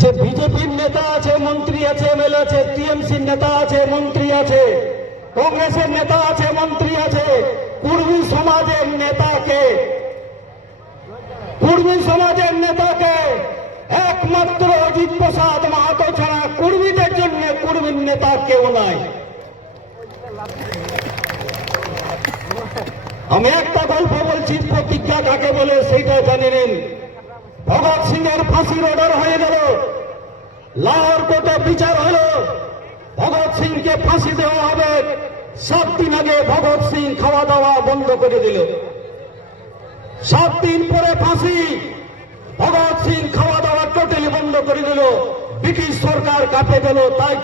যে বিজেপির নেতা আছে, মন্ত্রী আছে, এমএলএ আছে, টিএমসির নেতা আছে, মন্ত্রী আছে, কংগ্রেসের নেতা আছে, মন্ত্রী আছে, কুর্মী সমাজের নেতাকে একমাত্র অজিত প্রসাদ মাহাতো ছাড়া কুর্মীদের জন্য কুর্মীর নেতা কেউ নাই। আমি একটা গল্প বলছি, প্রতিজ্ঞা কাকে বলে সেইটা জানে নিন। ভগৎ সিং এর ফাঁসির অর্ডার হয়ে গেল, লাহোর কোর্টে বিচার হলো, ভগৎ সিংকে ফাঁসি দেওয়া হবে। 7 দিন আগে ভগৎ সিং খাওয়া দাওয়া বন্ধ করে দিল। 7 দিন পরে ফাঁসি, ভগৎ সিং খাওয়া দাওয়া টোটালি বন্ধ করে দিল। ব্রিটিশ সরকার কাঁপে গেল। তাই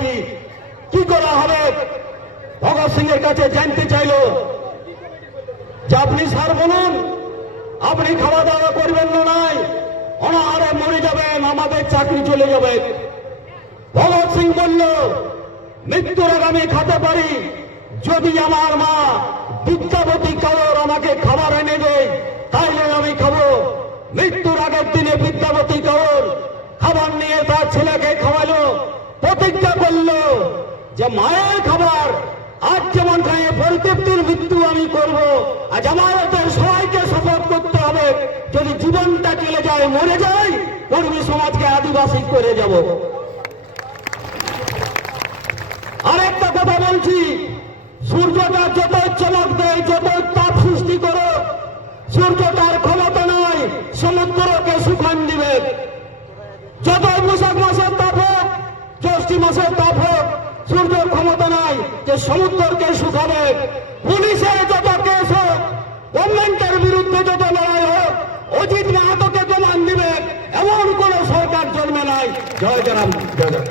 কি করা হবে? ভগৎ সিং এর কাছে জানতে চাইল যে আপনি স্যার বলুন, আপনি খাওয়া দাওয়া করবেন না, নাই অনাহারে মরে যাবেন, আমাদের চাকরি চলে যাবে। ভগৎ সিং বলল, মৃত্যুর আগে আমি খেতে পারি যদি আমার মা বিদ্যাবতী কাউর আমাকে খাবার এনে দেয়, তাইলে আমি খাবো। মৃত্যুর আগের দিনে বিদ্যাবতী কাউর খাবার নিয়ে তার ছেলেকে খাওয়ালো, প্রতিজ্ঞা করলো যে মায়ের খাবার আজ যেমন খায় পরিতৃপ্তির মৃত্যু আমি করব। আজ আমাদের সবাইকে শপথ করতে হবে, যদি জীবনটা চলে যায়, মরে যায়, কর্মী সমাজকে আদিবাসী করে যাব। আরেকটা কথা বলছি, সূর্যটা যত চমক দেয়, যত তাপ সৃষ্টি করো, সূর্যটার ক্ষমতা নয় সমুদ্রকে শুকান দিবে। যত বৈশাখ মাসের তাপ হোক, জ্যৈষ্ঠ মাসের তাপ হোক, সূর্যের ক্ষমতা নাই যে সমুদ্রকে শুকাবে। পুলিশের যত কেস হোক, গভর্নমেন্টের বিরুদ্ধে যত লড়াই হোক, অজিত মাহাতোকে প্রমাণ দিবে এমন কোন সরকার জন্মে নাই। জয় জরাম, জয় জয়।